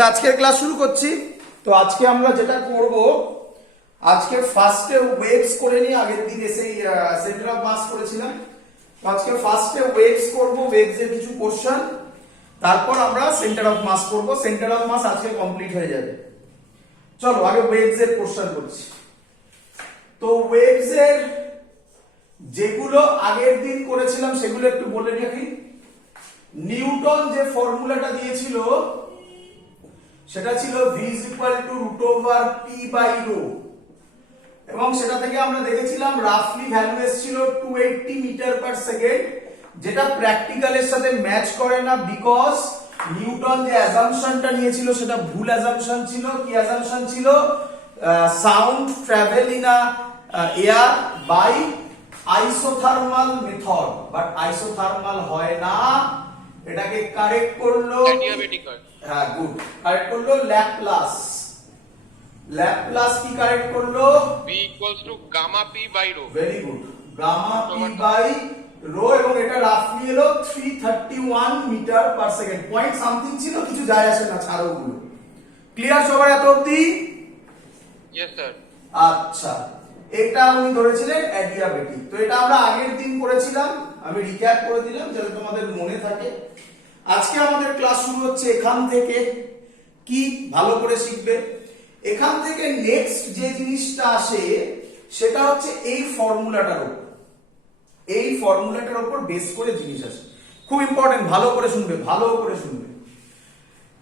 আচ্ছা, আজকের ক্লাস শুরু করছি। তো আজকে আমরা যেটা করব, আজকে ফার্স্টে ওয়েভস করে নিই। আগের দিন এসে সেন্টার অফ মাস করেছিলাম। তো আজকে ফার্স্টে ওয়েভস করব, ওয়েভস এর কিছু কোশ্চেন, তারপর আমরা সেন্টার অফ মাস করব। সেন্টার অফ মাস আজকে কমপ্লিট হয়ে যাবে। চলো আগে ওয়েভস এর কোশ্চেন করছি। তো ওয়েভস এর যেগুলো আগের দিন করেছিলাম সেগুলো একটু বলে রাখি। নিউটন যে ফর্মুলাটা দিয়েছিল সেটা ছিল v √p/ρ, এবং সেটা থেকে আমরা দেখেছিলাম রাফলি ভ্যালু এসেছিল 280 মিটার পার সেকেন্ড, যেটা প্র্যাকটিক্যালের সাথে ম্যাচ করে না, বিকজ নিউটন যে অ্যাজাম্পশনটা নিয়েছিল সেটা ভুল অ্যাজাম্পশন ছিল। কি অ্যাজাম্পশন ছিল? Sound travel in air by isothermal method, but isothermal হয় না। এটাকে কারেক্ট করলো, হ্যাঁ গুড, কারেক্ট করলো ল্যাপলাস। ল্যাপলাস কি কারেক্ট করলো? v = γ p/ρ। Very good, gamma p/ρ, এবং এটা রাফলি এলো 331 metre per second. Point something ছিল, কিছু যায় আসে না, ছাড়ো ওগুলো। ক্লিয়ার সবার এত অবধি? Yes sir. আচ্ছা, এটা উনি ধরেছিলেন অ্যাডিয়াবেটিক। তো এটা আমরা আগের দিন করেছিলাম, আমি রিক্যাপ করে দিলাম যাতে তোমাদের মনে থাকে। আজকে আমাদের ক্লাস শুরু হচ্ছে এখান থেকে। কি ভালো করে শিখবে। এখান থেকে নেক্সট যে জিনিসটা আসে সেটা হচ্ছে এই ফর্মুলাটার উপর। এই ফর্মুলাটার উপর বেস করে জিনিস আসে, খুব ইম্পর্টেন্ট। ভালো করে শুনবে, ভালো করে শুনবে।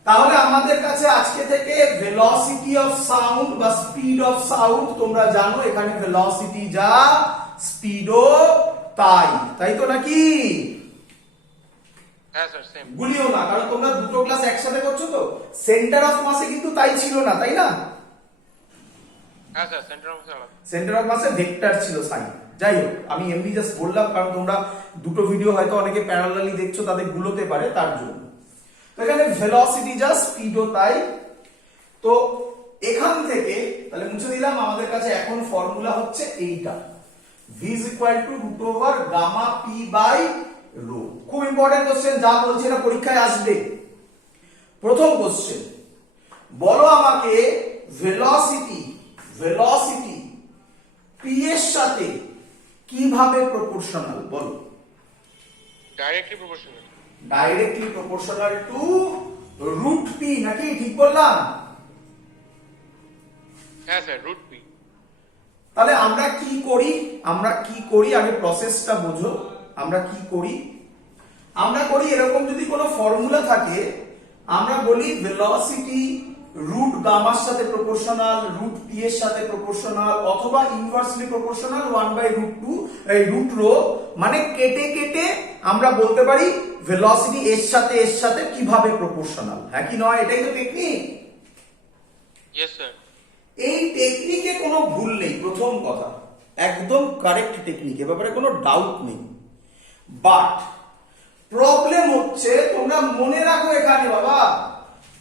তাহলে আমাদের কাছে আজকে থেকে ভেলোসিটি অফ সাউন্ড বা স্পিড অফ সাউন্ড, তোমরা জানো এখানে ভেলোসিটি যা স্পিডও তাই, তাই তো নাকি? হ্যাঁ স্যার, সেম। ভুলিও না, কারণ তোমরা দুটো ক্লাস একসাথে করছো। তো সেন্টার অফ মাসে কিন্তু তাই ছিল না, তাই না? হ্যাঁ sir, centre of mass. Centre of মাসে ভেক্টর ছিল সাইন। যাই হোক, আমি এমনি জাস্ট বললাম, কারণ তোমরা দুটো ভিডিও হয়তো অনেকে প্যারালালি দেখছো, তাদের গুলোতে পারে, তার জন্য। তো এখানে ভেলোসিটি যা স্পিডও তাই। তো এখান থেকে তাহলে মুছে দিলাম। আমাদের কাছে এখন ফর্মুলা হচ্ছে এইটা, v √γ p/ρ। খুব ইম্পর্টেন্ট কোশ্চেন, যা বলছি না পরীক্ষায় আসবে। প্রথম কোশ্চেন, বলো আমাকে ভেলোসিটি p এর সাথে কিভাবে প্রপোর্শনাল, বলো। Directly proportional. Directly proportional two √p, নাকি ঠিক বললাম? হ্যাঁ স্যার, √p। তাহলে আমরা কি করি আগে প্রসেসটা বোঝো। আমরা কি করি? আমরা করি এরকম, যদি কোনো ফর্মুলা থাকে আমরা বলি ভেলোসিটি রুট গামার সাথে প্রপোর্শনাল, √p এর সাথে প্রপোর্শনাল, অথবা ইনভার্সলি প্রপোর্শনাল 1/√2 এই √ρ। মানে কেটে কেটে আমরা বলতে পারি ভেলোসিটি এর সাথে কিভাবে প্রপোর্শনাল। হ্যাঁ কি নয়? এটাই তো টেকনিক। Yes sir. এই টেকনিকে কোনো ভুল নেই, প্রথম কথা, একদম কারেক্ট টেকনিক, এ ব্যাপারে কোনো ডাউট নেই। বাট প্রবলেম হচ্ছে, তোমরা মনে রাখো এখানে, বাবা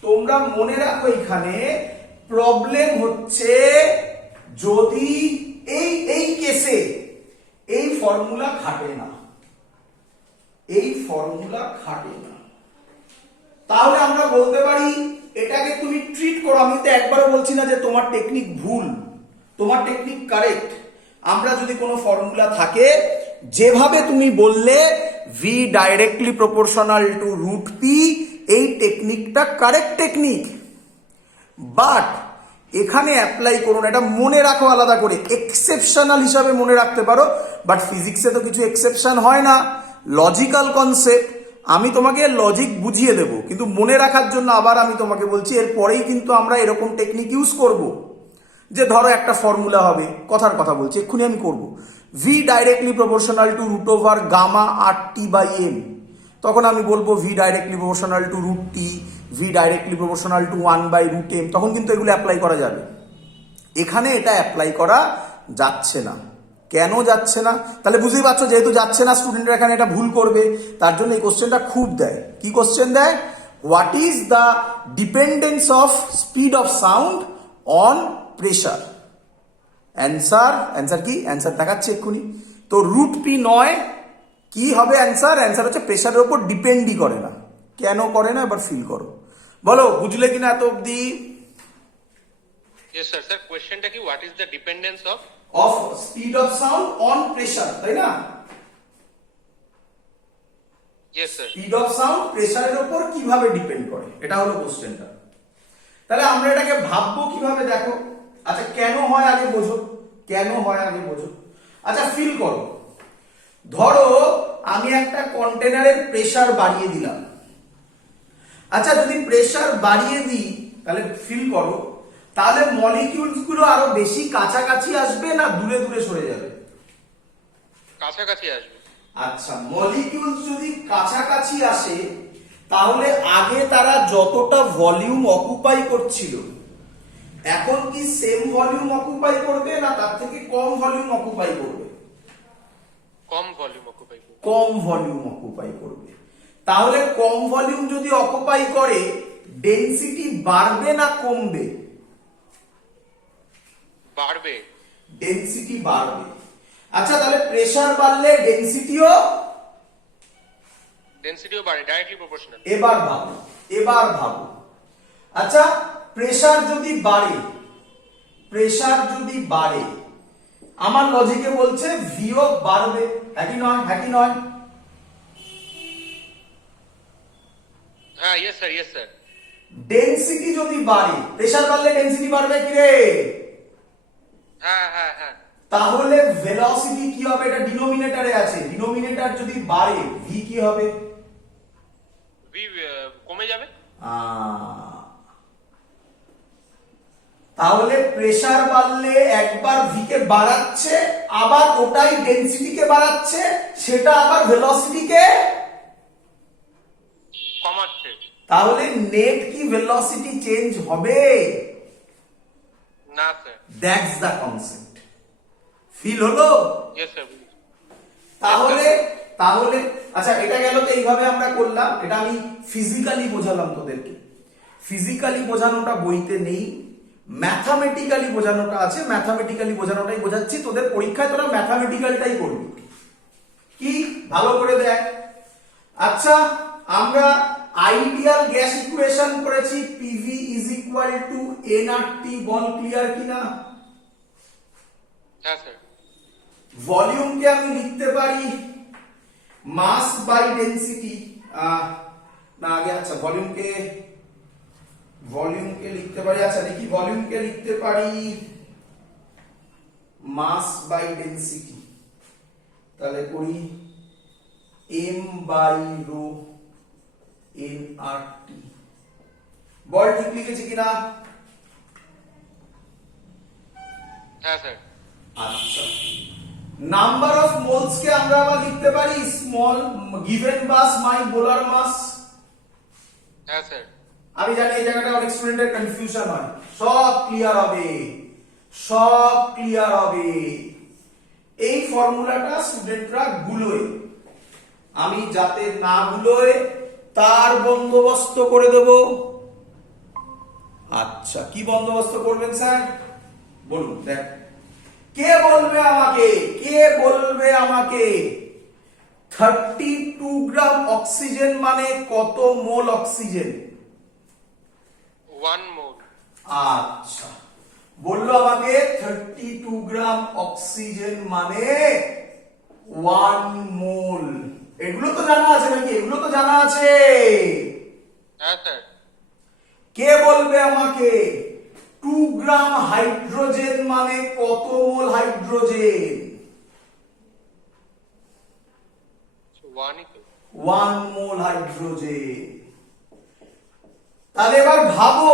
তোমরা মনে রাখো এখানে প্রবলেম হচ্ছে যদি এই কেসে এই ফর্মুলা খাটে না, তাহলে আমরা বলতে পারি এটাকে তুমি ট্রিট করো। আমি তো একবারও বলছি না যে তোমার টেকনিক ভুল, তোমার টেকনিক কারেক্ট। আমরা যদি কোনো ফর্মুলা থাকে, যেভাবে তুমি বললে v directly proportional two √p, এই টেকনিকটা কারেক্ট টেকনিক। বাট এখানে অ্যাপ্লাই করুন, এটা মনে রাখো আলাদা করে, এক্সেপশনাল হিসাবে মনে রাখতে পারো। বাট ফিজিক্সে তো কিছু এক্সেপশন হয় না, লজিক্যাল কনসেপ্ট। আমি তোমাকে লজিক বুঝিয়ে দেব, কিন্তু মনে রাখার জন্য আবার আমি তোমাকে বলছি, এরপরেই কিন্তু আমরা এরকম টেকনিক ইউজ করব। যে ধরো একটা ফর্মুলা হবে, কথার কথা বলছি, এক্ষুনি আমি করব, v directly proportional two √Γ/t/m। তখন আমি বলবো v directly proportional two √t, v directly proportional two 1/√m। তখন কিন্তু এগুলো অ্যাপ্লাই করা যাবে। এখানে এটা অ্যাপ্লাই করা যাচ্ছে না। কেন যাচ্ছে না? তাহলে বুঝতেই পারছো, যেহেতু যাচ্ছে না, স্টুডেন্টরা এখানে এটা ভুল করবে। তার জন্য এই কোশ্চেনটা খুব দেয়। কি কোশ্চেন দেয়? What is the dependence of speed of sound on pressure? Answer কি? অ্যান্সার দেখাচ্ছে এক্ষুনি। তো √p নয়, কি হবে অ্যান্সার? অ্যান্সার হচ্ছে প্রেশারের উপর ডিপেন্ডই করে না। কেন করে না এবার ফিল করো। বলো বুঝলে কিনা এত অব্দি? Yes, sir. Sir, question টা কি? What is the dependence of? Of speed of sound on pressure, তাই না? Yes, sir. Speed of sound প্রেসারের উপর কিভাবে ডিপেন্ড করে, এটা হলো কোশ্চেনটা। তাহলে আমরা এটাকে ভাববো কিভাবে দেখো। আচ্ছা কেন হয় আগে বোঝো, কেন হয় আগে বোঝো। আচ্ছা ফিল করো, ধরো আমি একটা কন্টেনারের প্রেসার বাড়িয়ে দিলাম। আচ্ছা যদি প্রেসার বাড়িয়ে দিই তাহলে ফিল করো, তাহলে মলিকিউলস গুলো আরো বেশি কাছাকাছি আসবে না দূরে দূরে সরে যাবে? কাছাকাছি আসবে। আচ্ছা মলিকিউলস যদি কাছাকাছি আসে তাহলে আগে তারা যতটা ভলিউম অকুপাই করছিল এখন কি সেম ভলিউম অকুপাই করবে না তার থেকে কম ভলিউম অকুপাই করবে? কম ভলিউম অকুপাই করবে। কম ভলিউম অকুপাই করবে। তাহলে কম ভলিউম যদি অকুপাই করে ডেনসিটি বাড়বে না কমবে? বাড়বে। ডেনসিটি বাড়বে। আচ্ছা তাহলে প্রেসার বাড়লে ডেনসিটিও ডেনসিটিও বাড়ে, ডাইরেক্টলি প্রপোর্শনাল। এবার ভাবো, এবার ভাবো। আচ্ছা প্রেসার যদি বাড়ে, প্রেসার যদি বাড়ে আমার লজিকে বলছে ভিও বাড়বে, হ্যাঁ কি নয়? হ্যাঁ কি নয়? হ্যাঁ, yes sir, yes sir. Density যদি বাড়ে, প্রেসার বাড়লে ডেনসিটি বাড়বে কি রে? হ্যাঁ হ্যাঁ হ্যাঁ। তাহলে ভেলোসিটি কি হবে? এটা ডিনোমিনেটরে আছে, ডিনোমিনেটর যদি বাড়ে ভি কি হবে? ভি কমে যাবে। তাহলে প্রেসার বাড়লে একবার ভি কে বাড়াচ্ছে আবার ওটাই ডেনসিটিকে বাড়াচ্ছে, সেটা আবার ভেলোসিটিকে কমাচ্ছে। তাহলে নেট কি ভেলোসিটি চেঞ্জ হবে? না sir. That's the concept. Feel হলো? Yes sir. তাহলে তাহলে আচ্ছা এটা গেল তো এইভাবে আমরা করলাম, এটা আমি ফিজিক্যালি বোঝালাম তোদেরকে। ফিজিক্যালি বোঝানোটা বইতে নেই, ম্যাথামেটিক্যালি বোঝানোটা আছে, ম্যাথামেটিক্যালি বোঝানোটাই বোঝাচ্ছি। তোদের পরীক্ষায় তোরা ম্যাথামেটিক্যালটাই করবি। কি ভালো করে দেখ। আচ্ছা আমরা আইডিয়াল গ্যাস ইকুয়েশন করেছি, PV is equal two nRT, ball clear কিনা? হ্যাঁ স্যার। ভলিউমকে আমি লিখতে পারি মাস বাই ডেনসিটি, না আগে আচ্ছা ভলিউমকে লিখতে পারি, আচ্ছা দেখি ভলিউমকে লিখতে পারি মাস বাই ডেনসিটি, তাহলে করি এম বাই রো এন আর টি। বল ঠিক লিখেছি কিনা? হ্যাঁ স্যার। আচ্ছা নাম্বার অফ মোলস কে আমরা আবার লিখতে পারি স্মল গিভেন মাস মাই মোলার মাস। হ্যাঁ স্যার। আমি জানি এই জায়গাটা অনেক স্টুডেন্টের কনফিউশন হয়, সব ক্লিয়ার হবে, সব ক্লিয়ার হবে। এই ফর্মুলাটা স্টুডেন্টরা গুলোয়, আমি যাতে না গুলোয় তার বন্দোবস্ত করে দেব। আচ্ছা কি বন্দোবস্ত করবেন স্যার বলুন? দেখ কে বলবে আমাকে, কে বলবে আমাকে 32 গ্রাম অক্সিজেন মানে কত মোল অক্সিজেন? 1 মোল। আচ্ছা বললো আমাকে 32 গ্রাম অক্সিজেন মানে 1 মোল। এগুলো তো জানা আছে নাকি? এগুলো তো জানা আছে। হ্যাঁ স্যার। কে বলবে আমাকে 2 গ্রাম হাইড্রোজেন মানে কত মোল হাইড্রোজেন? 1ই তো। 1 মোল হাইড্রোজেন। তাহলে এবার ভাবো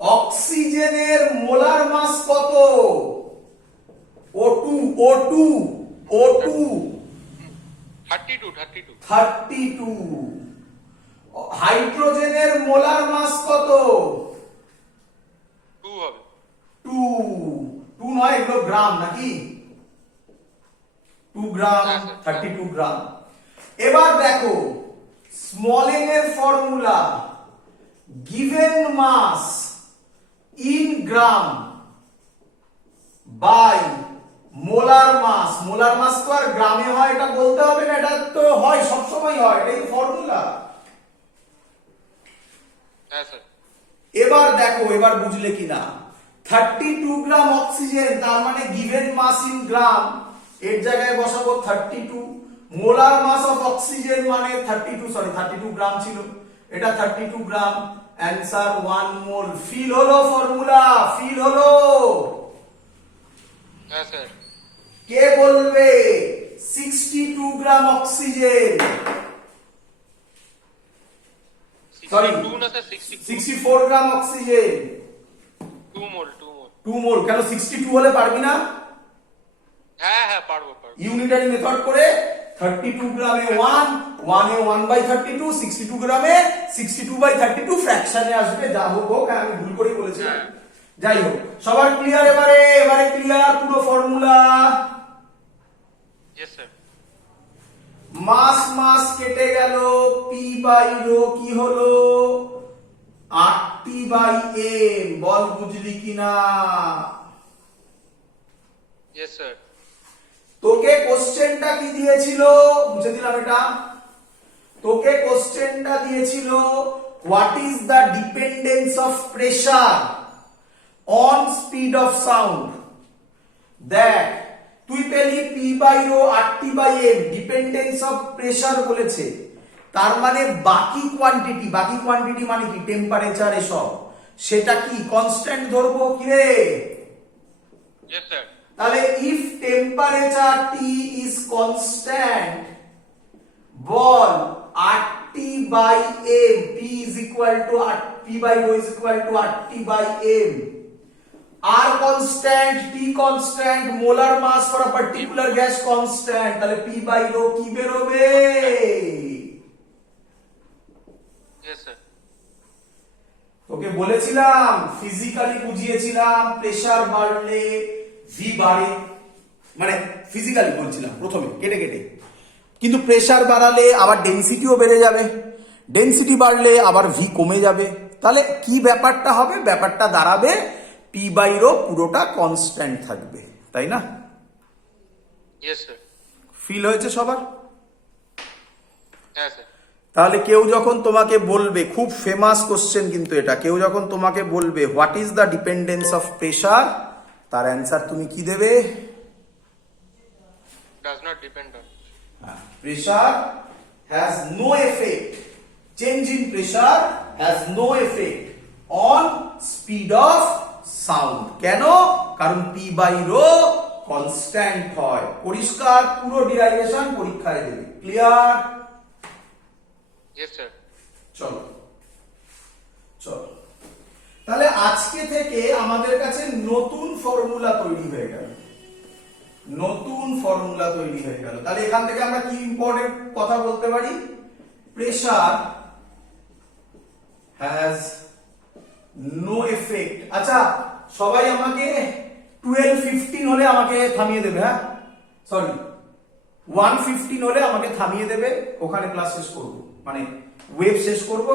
অক্সিজেনের মোলার মাস কত? O2 32। হাইড্রোজেনের মোলার মাস কত? 2 হবে। 2 নয়, এগুলো গ্রাম নাকি? 2 গ্রাম, হ্যাঁ, স্যার। 32 গ্রাম। এবার দেখো স্মল n এর formula given mass in gram by molar mass. Molar mass তো আর গ্রামে হয় এটা বলতে হবে না, এটা তো হয় সবসময় হয়, এটাই ফর্মুলা। হ্যাঁ স্যার এবার দেখো এবার বুঝলে কিনা 32 গ্রাম অক্সিজেন তার মানে গিভেন মাস ইন গ্রাম এর জায়গায় বসাবো 32 মোলার মাস অফ অক্সিজেন মানে 32 গ্রাম ছিল এটা 32 গ্রাম অ্যানসার 1 মোল ফিল হলো ফর্মুলা ফিল হলো হ্যাঁ স্যার কে বলবে 62 গ্রাম অক্সিজেন Sorry. 62 না স্যার 62 64 গ্রাম অক্সিজেন 2 মোল 2 মোল 2 মোল কেন 62 হলে পারবি না হ্যাঁ হ্যাঁ পারবো ইউনিটারি মেথড করে 32 গ্রামে 1 এ 1 বাই 32 62 গ্রামে 62 বাই 32 ফ্র্যাকশনে আসবে যা হোক হোক আমি ভুল করেই বলেছিলাম হ্যাঁ। যাই হোক সবার ক্লিয়ার এবারে ক্লিয়ার পুরো ফর্মুলা ইয়েস স্যার মাস কেটে গেল পি বাই রো কি হলো 8টি বাই এম বল বুঝলি কিনা ইয়েস স্যার তোকে কোশ্চেনটা কি দিয়েছিল মুছে দিলাম এটা তোকে কোশ্চেনটা দিয়েছিল what is the dependence of pressure on speed of sound দেখ তুই পেলি পি বাই রো 8টি by M dependence of pressure বলেছে তার মানে বাকি কোয়ান্টিটি মানে কি টেম্পারেচার এসব সেটা কি কনস্ট্যান্ট ধরবো কি রে ইয়েস স্যার তাহলে if temperature T is constant বল 8টি by M P is equal to 8 P by rho is equal to 8টি by M R constant, T constant, molar mass for a particular gas constant. তাহলে P by rho কি বেরোবে? Yes sir তোকে বলেছিলাম physically বুঝিয়েছিলাম pressure বাড়লে V বাড়ে মানে physically বলছিলাম প্রথমে কেটে কিন্তু প্রেসার বাড়ালে আবার ডেনসিটিও বেড়ে যাবে ডেনসিটি বাড়লে আবার V কমে যাবে তাহলে কি ব্যাপারটা হবে ব্যাপারটা দাঁড়াবে পি বাই রো পুরোটা কনস্ট্যান্ট থাকবে তাই না ইয়েস স্যার ফিল হয়েছে সবার হ্যাঁ স্যার তাহলে কেউ যখন তোমাকে বলবে খুব ফেমাস কোশ্চেন কিন্তু এটা কেউ যখন তোমাকে বলবে what is the dependence of pressure তার অ্যান্সার তুমি কি দেবে does not depend on pressure has no effect change in pressure has no effect on speed of sound কেন কারণ পি বাই রো কনস্ট্যান্ট হয় পরিষ্কার পুরো ডিরাইভেশন পরীক্ষায় দেবে ক্লিয়ার ইয়েস স্যার চলো তাহলে আজকে থেকে আমাদের কাছে নতুন ফর্মুলা তৈরি হয়ে গেল তাহলে এখান থেকে আমরা কি ইম্পর্টেন্ট কথা বলতে পারি প্রেসার হ্যাজ নো এফেক্ট আচ্ছা সবাই আমাকে 12:15 হলে আমাকে থামিয়ে দেবে হ্যাঁ সরি 1:15 হলে আমাকে থামিয়ে দেবে ওখানে ক্লাস শেষ করব মানে ওয়েব শেষ করব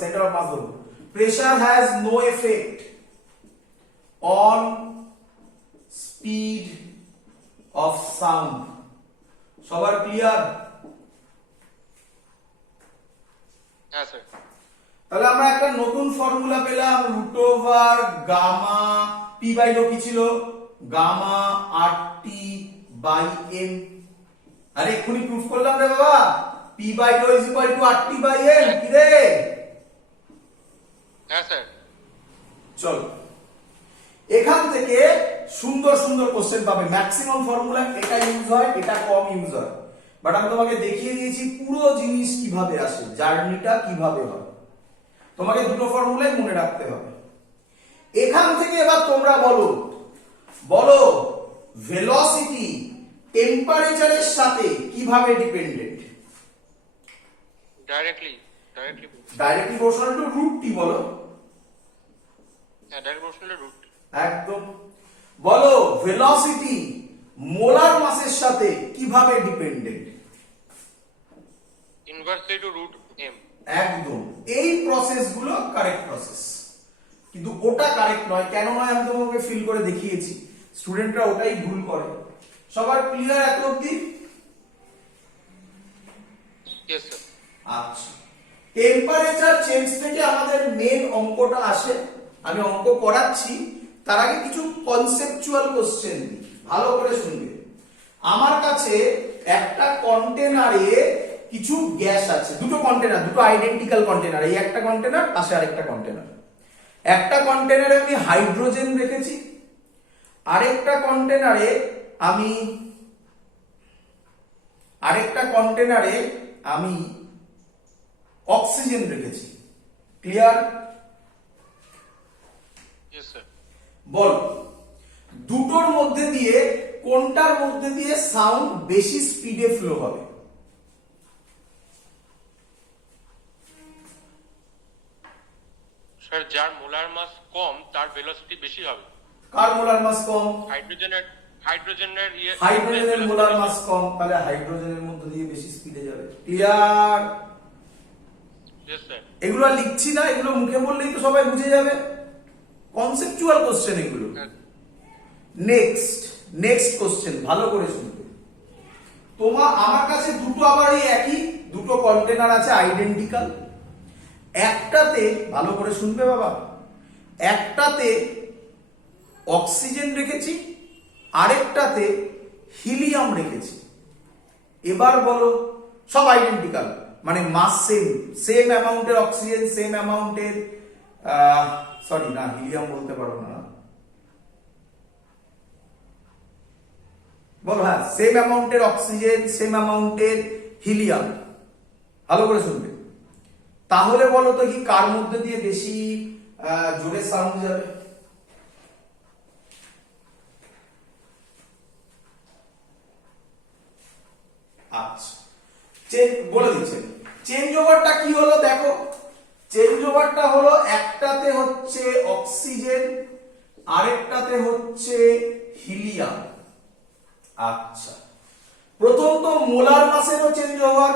সেন্টার অফ মাস ধরব pressure has no effect on speed of sound সবার ক্লিয়ার হ্যাঁ স্যার তাহলে আমরা একটা নতুন ফর্মুলা পেলাম root over gamma P by rho কি ছিল গামা 8টি বাই এম আরে এক্ষুনি প্রুফ করলাম রে বাবা P by rho is equal to 8টি বাই এম কি রে হ্যাঁ স্যার চলো এখান থেকে সুন্দর কোশ্চেন পাবে ম্যাক্সিমাম ফর্মুলা এটা ইউজ হয় এটা কম ইউজ হয় বাট আমি তোমাকে দেখিয়ে দিয়েছি পুরো জিনিস কিভাবে আসে জার্নিটা কিভাবে হয় তোমাকে দুটো ফর্মুলাই মনে রাখতে হবে এখান থেকে এবার তোমরা বলো ভেলোসিটি টেম্পারেচারের সাথে কিভাবে dependent directly proportional to root T বলো হ্যাঁ ডাইরেক্ট প্রপোর্শনাল রুট একদম বলো ভেলোসিটি মোলার মাসের সাথে কিভাবে dependent inversely to root M একদম এই প্রসেসগুলো কারেক্ট প্রসেস কিন্তু ওটা কারেক্ট নয় কেন নয় আমি তোমাকে ফিল করে দেখিয়েছি স্টুডেন্টরা ওটাই ভুল করে সবার ক্লিয়ার এত অবধি ইয়েস স্যার আচ্ছা টেম্পারেচার চেঞ্জ থেকে আমাদের মেন অঙ্কটা আসে। আমি অঙ্ক করাচ্ছি তার আগে কিছু কনসেপচুয়াল কোশ্চেন ভালো করে শুনবে। আমার কাছে একটা কন্টেনারে কিছু গ্যাস আছে, দুটো কন্টেনার, দুটো আইডেন্টিক্যাল কন্টেনার, এই একটা কন্টেনার পাশে আরেকটা কন্টেনার। একটা কন্টেনারে আমি হাইড্রোজেন রেখেছি, আরেকটা কন্টেনারে আমি অক্সিজেন রেখেছি। ক্লিয়ার? Yes, sir. বল দুটোর মধ্যে দিয়ে কোনটার মধ্যে দিয়ে সাউন্ড বেশি স্পিডে ফ্লো হবে? স্যার যার মোলার মাস কম তার ভেলোসিটি বেশি হবে। কার মোলার মাস কম? হাইড্রোজেনের হাইড্রোজেনের মোলার মাস কম, তাহলে হাইড্রোজেনের মধ্যে দিয়ে বেশি স্পিডে যাবে। ক্লিয়ার? Yes, sir. এগুলো আর লিখছি না, এগুলো মুখে বললেই তো সবাই বুঝে যাবে। কনসেপচুয়াল কোশ্চেন এগুলো। নেক্সট কোশ্চেন ভালো করে শুনবে। আমার কাছে দুটো আবার এই একই দুটো কন্টেনার আছে আইডেন্টিক্যাল। একটাতে ভালো করে শুনবে বাবা, একটাতে অক্সিজেন রেখেছি, আরেকটাতে হিলিয়াম রেখেছি। এবার বলো, সব আইডেন্টিক্যাল, মানে মাস সেম অ্যামাউন্টের অক্সিজেন, সেম অ্যামাউন্টের সরি না হিলিয়াম বলতে পারবো না, বলো হ্যাঁ সেম অ্যামাউন্টের অক্সিজেন, সেম অ্যামাউন্টের হিলিয়াম। ভালো করে শুনবে। তাহলে বলো তো কি কার মধ্যে দিয়ে বেশি জোরে সাউন্ড যাবে? আচ্ছা বলে দিচ্ছেন চেঞ্জ ওভারটা কি হলো দেখো। চেঞ্জ ওভারটা হলো একটাতে হচ্ছে অক্সিজেন, আরেকটাতে হচ্ছে হিলিয়াম। আচ্ছা, প্রথম তো মোলার মাসেরও চেঞ্জ ওভার।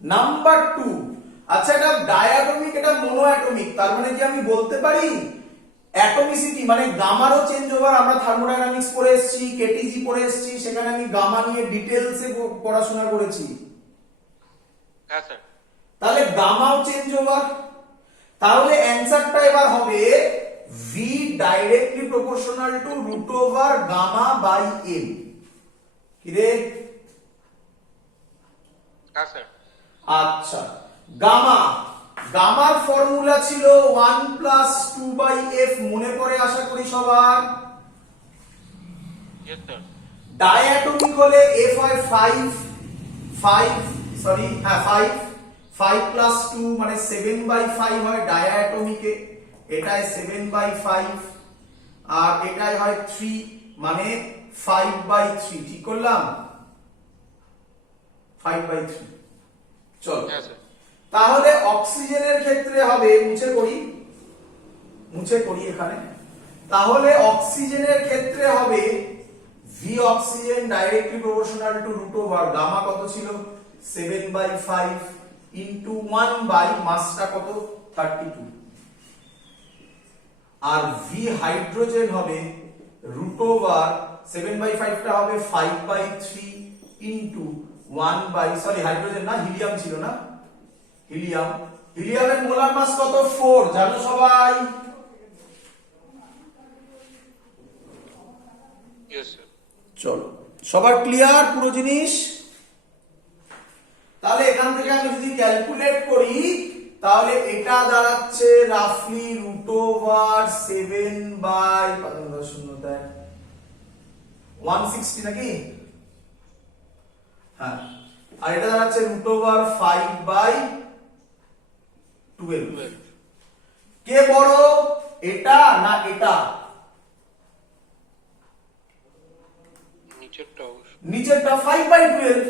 নাম্বার 2, আচ্ছা এটা ডায়াটমিক, এটা মোনোঅ্যাটমিক, তার মানে কি আমি বলতে পারি অ্যাটমিসিটি মানে গামারও চেঞ্জ ওভার? আমরা থার্মোডাইনামিক্স পড়ে এসেছি, কেটিজি পড়ে এসেছি, সেখানে আমি গামা নিয়ে ডিটেইলসে পড়াশোনা করেছি। হ্যাঁ স্যার। তাহলে গামাও চেঞ্জ ওভার। তাহলে অ্যানসারটা এবার হবে v directly proportional to root over gamma by m। কি রে? হ্যাঁ স্যার। আচ্ছা, গামার ফর্মুলা ছিল 1 প্লাস 2/f, মনে পড়ে আশা করি সবার? Yes sir. ডায়াটমিক হলে f হয় 5 প্লাস 2 মানে 7/5 হয় ডায়াটমিকে, এটাই 7/5, আর এটাই হয় 3 মানে 5/3। ঠিক করলাম? 5/3। চলো, হ্যাঁ স্যার। তাহলে অক্সিজেনের ক্ষেত্রে হবে, মুছে করি এখানে। তাহলে অক্সিজেনের ক্ষেত্রে হবে v oxygen directly proportional to root over gamma কত ছিল 7/5 ইনটু 1 বাই মাসটা কত 32, আর v হাইড্রোজেন হবে রুট ওভার 7/5 টা হবে 5/3 ইনটু 1 বাই হাইড্রোজেন না হিলিয়াম ছিল না, হিলিয়ামের মোলার মাস কত 4 জানো সবাই? Yes sir. চলো সবার ক্লিয়ার পুরো জিনিস? তাহলে এখান থেকে আমি যদি ক্যালকুলেট করি তাহলে এটা দাঁড়াচ্ছে রাফলি রুট ওভার 7/160 নাকি? হ্যাঁ, আর এটা দাঁড়াচ্ছে রুট ওভার 5/12। কে বড়, এটা না এটা? নিচেরটা 5/12,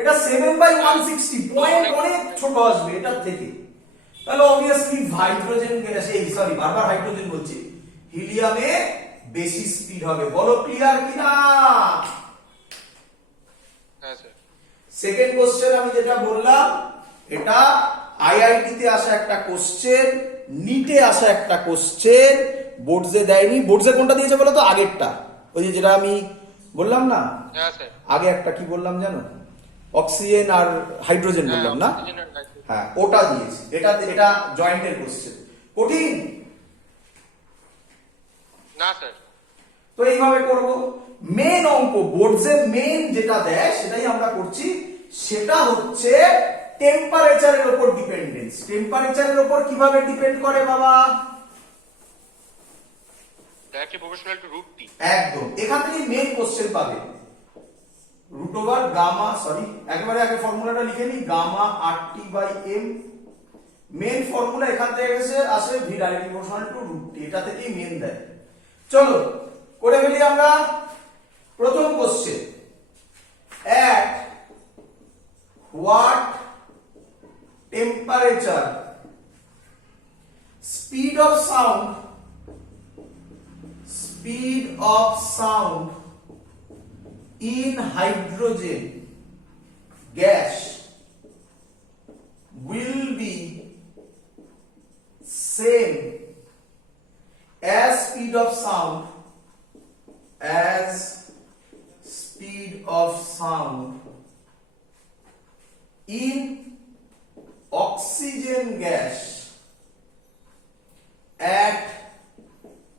এটা 7/160, পয়েন্ট অনেক ছোট আসবে এটার থেকে। তাহলে অবভিয়াসলি হাইড্রোজেন বারবার হাইড্রোজেন বলছি, হিলিয়ামে বেশি স্পিড হবে। বলো ক্লিয়ার কিনা? হ্যাঁ স্যার। সেকেন্ড কোশ্চেন আমি যেটা বললাম, এটা আইআইটি তে আসা একটা কোশ্চেন, নিটে আসা একটা কোশ্চেন, বোর্ডসে দেয়নি। বোর্ডসে কোনটা দিয়েছে বলো তো? আগেরটা, ওই যেটা আমি বললাম না, হ্যাঁ স্যার। আগে একটা কি বললাম জানো? অক্সিজেন আর হাইড্রোজেন বললাম না? অক্সিজেন আর হাইড্রোজেন। হ্যাঁ ওটা দিয়েছি, এটা জয়েন্টের কোশ্চেন। কঠিন? না স্যার। তো এইভাবে করব। মেন অঙ্ক বোর্ডসে মেন যেটা দেয় সেটাই আমরা করছি, সেটা হচ্ছে টেম্পারেচারের উপর ডিপেন্ডেন্স। টেম্পারেচারের উপর কিভাবে ডিপেন্ড করে বাবা? Directly proportional to root T. একদম, এখান থেকে মেন কোশ্চেন পাবে। রুট ওভার গামা, সরি একেবারে আগে ফর্মুলাটা লিখে নিই, gamma RT by M. Main formula এখান থেকে আসে V directly proportional to root T, এটা থেকেই মেন দেয়। চলো করে ফেলি আমরা। প্রথম question, at what temperature speed of sound in hydrogen gas will be same as speed of sound in oxygen gas at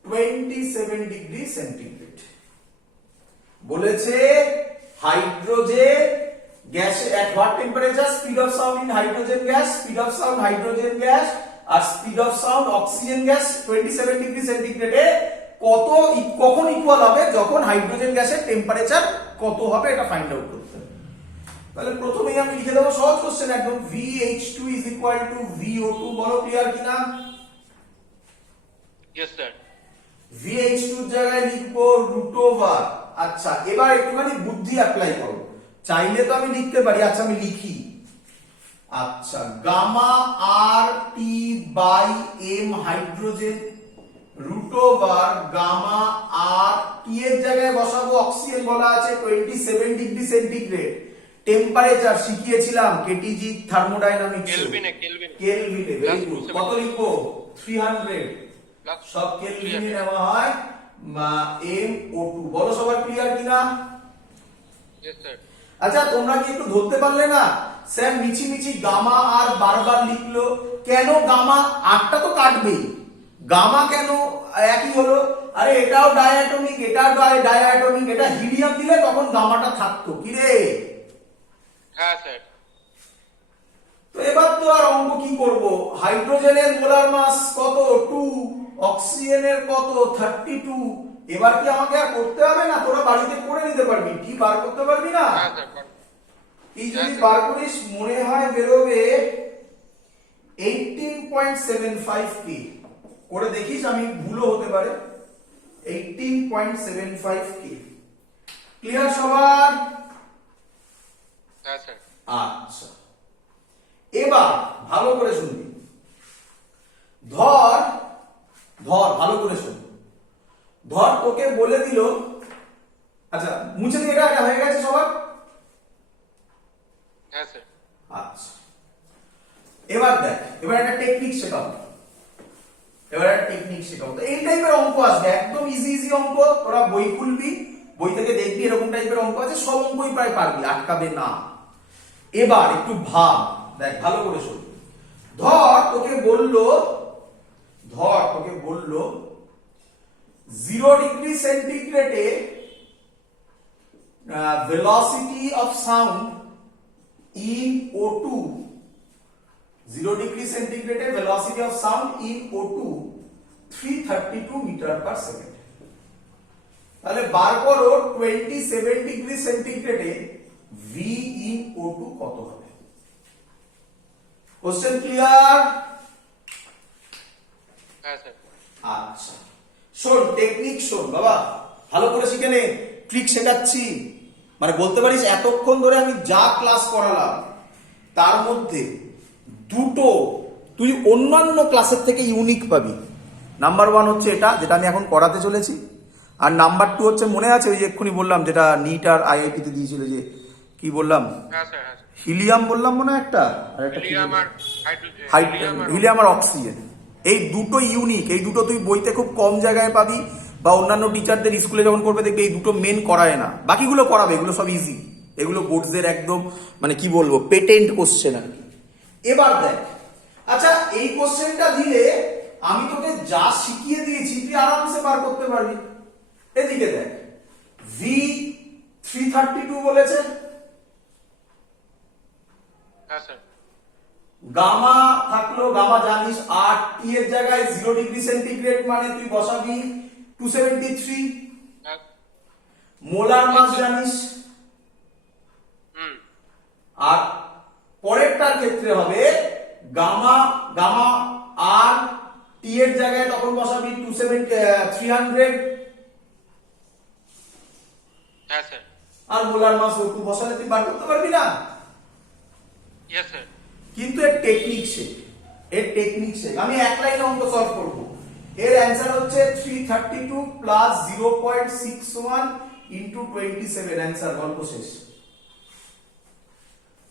27 degree centigrade. বলেছে hydrogen gas at what temperature speed of sound in hydrogen gas, speed of sound hydrogen gas আর speed of sound oxygen gas 27 degree সেন্টিগ্রেডে কখন equal হবে, যখন hydrogen গ্যাসের temperature কত হবে এটা ফাইন্ড আউট করতে হবে। তাহলে প্রথমেই আমি লিখে দেবো সহজ কোশ্চেন একদম, VH2 is equal to VO2। বলো ক্লিয়ার কিনা? Yes sir. VH2 এর জায়গায় লিখবো রুট ওভার। আচ্ছা এবার একটুখানি বুদ্ধি অ্যাপ্লাই করো, চাইলে তো আমি লিখতে পারি, আচ্ছা আমি লিখি। আচ্ছা gamma RT by M hydrogen root over gamma RT এর জায়গায় বসাবো অক্সিজেন, বলা আছে 27 ডিগ্রি সেন্টিগ্রেড। টেম্পারেচার শিখিয়েছিলাম কেটিজি থার্মোডাইনামিক্স, কেলভিনে। Very good. কত লিখবো? 300। সব কেলভিনে নেওয়া হয় MO2। বলো সবার ক্লিয়ার কিনা? Yes sir. আচ্ছা তোমরা কি একটু ধরতে পারলে না স্যার মিছি গামা আর বারবার লিখলো কেন? গামা আটটা তো কাটবেই, গামা কেন একই হলো? আরে এটাও ডায়াটমিক, এটাও ডায়াটমিক, এটা হিলিয়াম দিলে তখন গামাটা থাকতো কি রে? হ্যাঁ স্যার। তো এবার তো আর অঙ্ক কি করব? হাইড্রোজেনের মোলার মাস কত? 2, অক্সিজেনের কত? 32। এবার কি আমাকে আর করতে হবে না? তোরা বাড়িতে করে নিতে পারবি, টি বার করতে পারবি না? হ্যাঁ স্যার। এই যদি বার করিস মনে হয় বেরোবে 18.75 কে। করে দেখিস, আমি ভুলও হতে পারে। 18.75 কে। ক্লিয়ার সবার? হ্যাঁ স্যার। আচ্ছা এবার ভালো করে শুনবি। ধর ভালো করে শুন। ধর তোকে বলে দিল, আচ্ছা মুছে দিয়ে এটা হয়ে গেছে সবার? হ্যাঁ স্যার। আচ্ছা এবার দেখ, এবার একটা টেকনিক শেখাবো। তো এই টাইপের অঙ্ক আসবে, একদম ইজি অঙ্ক। তোরা বই খুলবি, বই থেকে দেখবি এরকম টাইপের অঙ্ক আছে, সব অঙ্কই প্রায় পারবি, আটকাবে না। এবার একটু ভাব, দেখ ভালো করে শোন। ধর তোকে বললো 0 ডিগ্রি সেন্টিগ্রেডে velocity of sound in O2, 0 degree সেন্টিগ্রেডে velocity of sound in O2 332 metre per second. তাহলে বার করো 27 ডিগ্রি সেন্টিগ্রেডে V in O2 কত হবে? Question clear? হ্যাঁ স্যার। আচ্ছা শোন, টেকনিক শোন বাবা, ভালো করে শিখে নে। ট্রিক শেখাচ্ছি, মানে বলতে পারিস এতক্ষণ ধরে আমি যা ক্লাস করালাম তার মধ্যে দুটো তুই অন্যান্য ক্লাসের থেকে ইউনিক পাবি। নাম্বার 1 হচ্ছে এটা যেটা আমি এখন করাতে চলেছি, আর নাম্বার 2 হচ্ছে মনে আছে ওই যে এক্ষুনি বললাম যেটা নিট আর IIT তে দিয়েছিল, যে কি বললাম? হ্যাঁ স্যার। হিলিয়াম বললাম মনে হয় একটা, আর একটা হিলিয়াম আর অক্সিজেন। এই দুটো ইউনিক, এই দুটো তুই বইতে খুব কম জায়গায় পাবি, বা অন্যান্য টিচারদের স্কুলে যখন করবে দেখবে এই দুটো মেন করায় না, বাকিগুলো করাবে, এগুলো সব ইজি। এগুলো বোর্ডসের একদম মানে কি বলবো পেটেন্ট কোশ্চেন আর কি। এবার দেখ, আচ্ছা এই কোশ্চেনটা দিলে আমি তোকে যা শিখিয়ে দিয়েছি তুই আরামসে বার করতে পারবি। এদিকে দেখ, ভি 332 বলেছে, হ্যাঁ স্যার। গামা থাকলো, গামা জানিস, আর টি এর জায়গায় 0 ডিগ্রি সেন্টিগ্রেড মানে তুই বসাবি 273, হ্যাঁ। মোলার মাস জানিস, হুম। আর পরেরটার ক্ষেত্রে হবে গামা গামা আর টি এর জায়গায় তখন বসাবি 300, হ্যাঁ স্যার। আর মোলার মাস ও বসালে তুই বার করতে পারবি না। Yes sir. কিন্তু এর টেকনিক শেখ, এর টেকনিক শেখ। আমি এক লাইনে অঙ্ক সলভ করব। এর অ্যান্সার হচ্ছে 332 প্লাস 0.61 ইন্টু 27, অ্যান্সার, গল্প শেষ।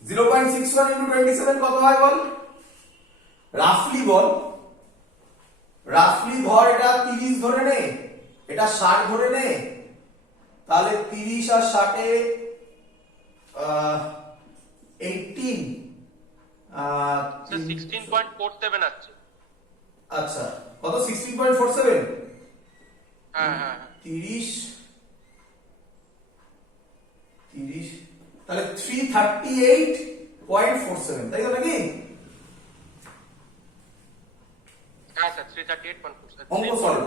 0.61 ইন্টু 27 কত হয় বল, রাফলি বল, রাফলি ধর, এটা 30 ধরে নে, এটা 60 ধরে নে, তাহলে 30 আর 60 18, স্যার 16.47 আসছে। আচ্ছা কত, 16.47, হ্যাঁ হ্যাঁ হ্যাঁ। 30 তাহলে 338.47, তাই তো নাকি? হ্যাঁ স্যার 338.47। অঙ্ক solve।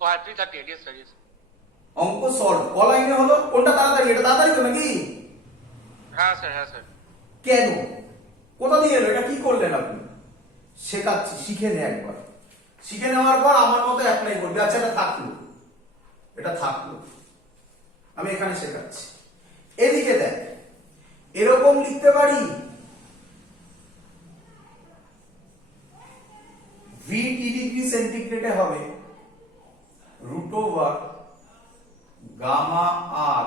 ও হ্যাঁ 338, ইয়েস স্যার, ইয়েস। অঙ্ক সলভ, ক লাইনে হলো, কোনটা তাড়াতাড়ি, এটা তাড়াতাড়ি তো নাকি? হ্যাঁ স্যার, হ্যাঁ স্যার। কেন, কোথা দিয়ে এলো, এটা কি করলেন আপনি? শেখাচ্ছি, শিখে নে একবার, শিখে নেওয়ার পর আমার মতো অ্যাপ্লাই করবে। আচ্ছা এটা থাকলো, এটা থাকলো, আমি এখানে শেখাচ্ছি। এদিকে দেখ, এরকম লিখতে পারি, ভি টি ডিগ্রি সেন্টিগ্রেডে হবে root over gamma R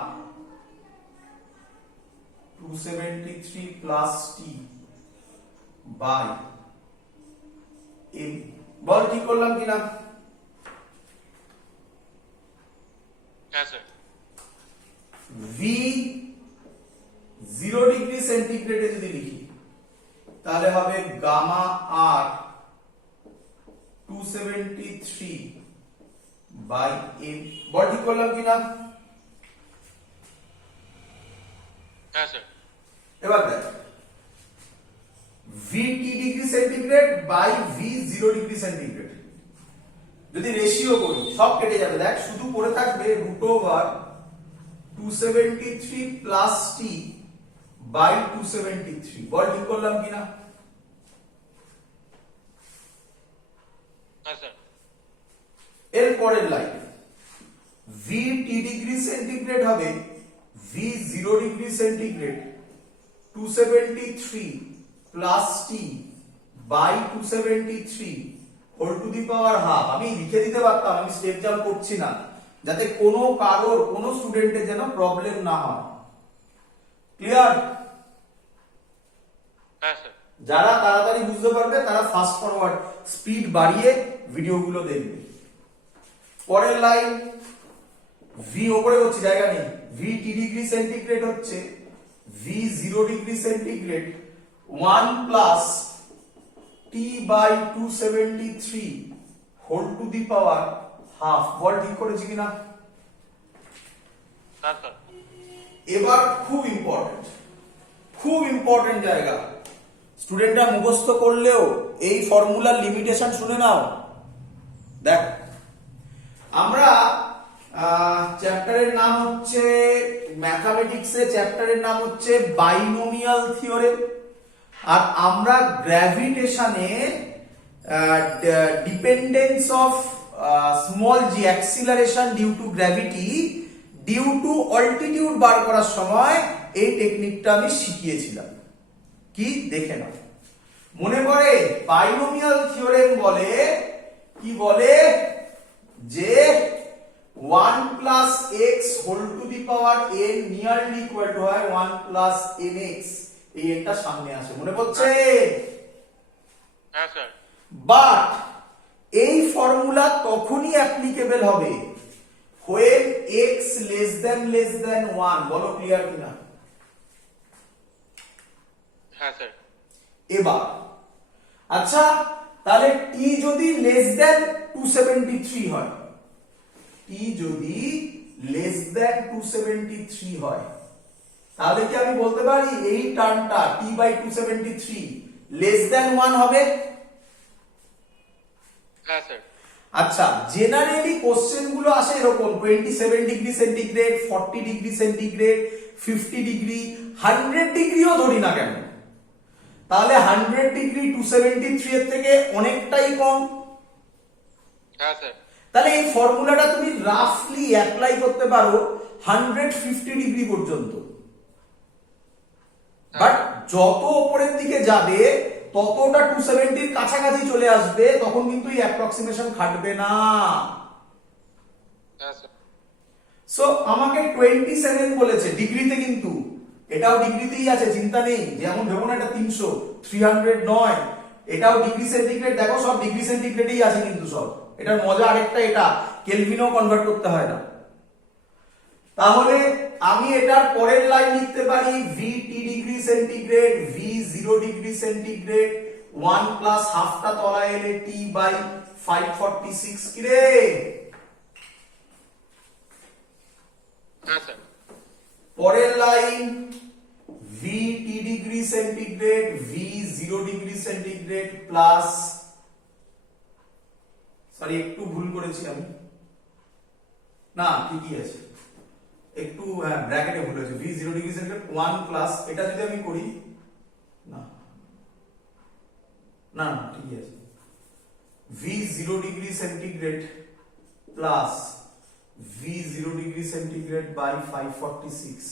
273 plus T by M. বল ঠিক করলাম কিনা? হ্যাঁ স্যার। ভি 0 ডিগ্রি সেন্টিগ্রেডে যদি লিখি তাহলে হবে গামা আর 273 বাই এম। বল ঠিক করলাম কিনা? হ্যাঁ স্যার। এবার দেখ, V T degree centigrade by V 0 degree centigrade যদি রেশিও করি সব কেটে যাবে। দেখ শুধু পড়ে থাকবে root over 273 plus T by 273। বল ঠিক করলাম কিনা? হ্যাঁ স্যার। এর পরের line, V T degree centigrade হবে V 0 degree centigrade 273 plus T by 273 whole to the power half. আমি লিখে দিতে পারতাম, আমি স্টেপ জাম্প করছি না, যাতে কোনো কারোর কোনো স্টুডেন্টের যেন প্রবলেম না হয়। ক্লিয়ার? হ্যাঁ স্যার। যারা তাড়াতাড়ি বুঝতে পারবে তারা ফাস্ট ফরওয়ার্ড স্পিড বাড়িয়ে ভিডিওগুলো দেখবে। পরের লাইন, ভি ওপরে হচ্ছে, জায়গা নেই, ভি টি ডিগ্রি সেন্টিগ্রেড হচ্ছে V 0 degree centigrade 1 plus T by 273 whole to the power half. বল ঠিক করেছি কিনা? হ্যাঁ স্যার। এবার খুব ইম্পর্টেন্ট জায়গা, স্টুডেন্টরা মুখস্থ করলেও এই ফর্মুলার লিমিটেশন শুনে নাও। দেখ আমরা চ্যাপ্টারের নাম হচ্ছে ম্যাথামেটিক্সে, চ্যাপ্টারের নাম হচ্ছে বাইনোমিয়াল থিওরেম, আর আমরা গ্র্যাভিটেশনে dependence of small G, acceleration due to gravity due to altitude বার করার সময় এই টেকনিকটা আমি শিখিয়েছিলাম। কি দেখে নাও, মনে করে বাইনোমিয়াল থিওরেম বলে কি, বলে যে 1 plus x whole to the power n nearly equal to হয় 1 প্লাস mx। এই একটা সামনে আসে, মনে পড়ছে? হ্যাঁ স্যার। বাট এই ফর্মুলা তখনই অ্যাপ্লিকেবল হবে when x less than 1। বলো ক্লিয়ার কিনা? হ্যাঁ স্যার। এবার আচ্ছা, তাহলে টি যদি লেস দেন 273 হয়, টি যদি লেস দেন 273 হয়, তাহলে কি আমি বলতে পারি এই টার্মটা টি বাই 273 লেস দেন 1 হবে? হ্যাঁ স্যার। আচ্ছা, জেনারেলি কোশ্চেন গুলো আসে এরকম 27 degree centigrade, 40 degree centigrade, 50 degree, 100 ডিগ্রিও ধরি না কেন, তাহলে 100 ডিগ্রি 273 এর থেকে অনেকটাই কম। হ্যাঁ স্যার। তাহলে এই ফর্মুলাটা তুমি রাফলি অ্যাপ্লাই করতে পারো 150 ডিগ্রি পর্যন্ত, বাট যত উপরের দিকে যাবে ততটা 270 এর কাছাকাছি চলে আসবে, তখন কিন্তু এই অ্যাপ্রক্সিমেশন খাটবে না। হ্যাঁ স্যার। সো আমাকে 27 বলেছে ডিগ্রিতে, কিন্তু এটাও ডিগ্রিতেই আছে, চিন্তা নেই, যেমন ভেবো না এটা 300 300 নয়, এটাও ডিগ্রি সেন্টিগ্রেড, দেখো সব ডিগ্রি সেন্টিগ্রেডেই আছে কিন্তু সব। এটার মজা আরেকটা, এটা কেলভিনও কনভার্ট করতে হয় না। তাহলে আমি এটার পরের লাইন লিখতে পারি VT degree centigrade, V0 degree centigrade, 1 plus হাফটা তলায় এলে T বাই 546 কি রে? হ্যাঁ স্যার। পরের line VT degree centigrade, V0 degree centigrade plus, sorry একটু ভুল করেছি আমি, না ঠিকই আছে, একটু ব্র্যাকেটে ভুল হয়েছে, V0 ডিগ্রি সেন্টিগ্রেড 1 প্লাস, এটা যদি আমি করি, না না না ঠিকই আছে, V0 degree centigrade plus V0 degree centigrade by 546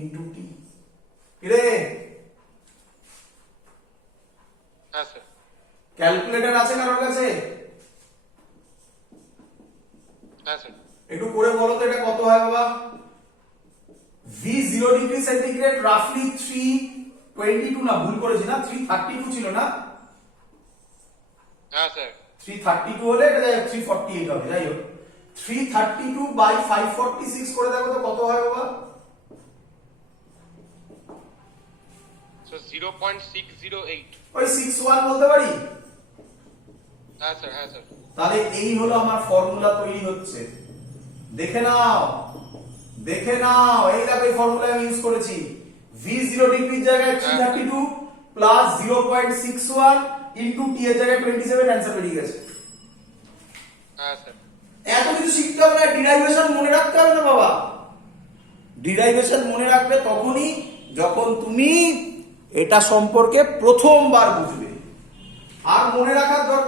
into T. কিরে, হ্যাঁ স্যার। ক্যালকুলেটর আছে কারোর কাছে? হ্যাঁ স্যার। একটু করে বলো তো এটা কত হয় বাবা? V0 ডিগ্রি সেন্টিগ্রেড রাফলি 322, না ভুল করেছি না, 332 ছিল না? হ্যাঁ স্যার। 332 হলে এটা 348 হবে, যাই হোক 332 বাই 546 করে দেখো তো কত হয় বাবা? So 0.608. ওই 61 বলতে পারি। হ্যাঁ স্যার। হ্যাঁ স্যার। তাহলে এই হলো আমার ফর্মুলা তৈরি হচ্ছে, দেখে নাও দেখে নাও, এই দেখো এই ফর্মুলা আমি ইউজ করেছি, V0 ডিগ্রির জায়গায় 332 প্লাস 0.61 ইনটু টি এর জায়গায় 27, অ্যানসার বেরিয়ে গেছে। হ্যাঁ স্যার। এত কিছু শিখতে হবে না, ডিরাইভেশন মনে রাখতে হবে না বাবা, ডিরাইভেশন মনে রাখবে তখনই যখন তুমি এটা সম্পর্কে প্রথমবার বুঝবে, আর মনে রাখার দরকার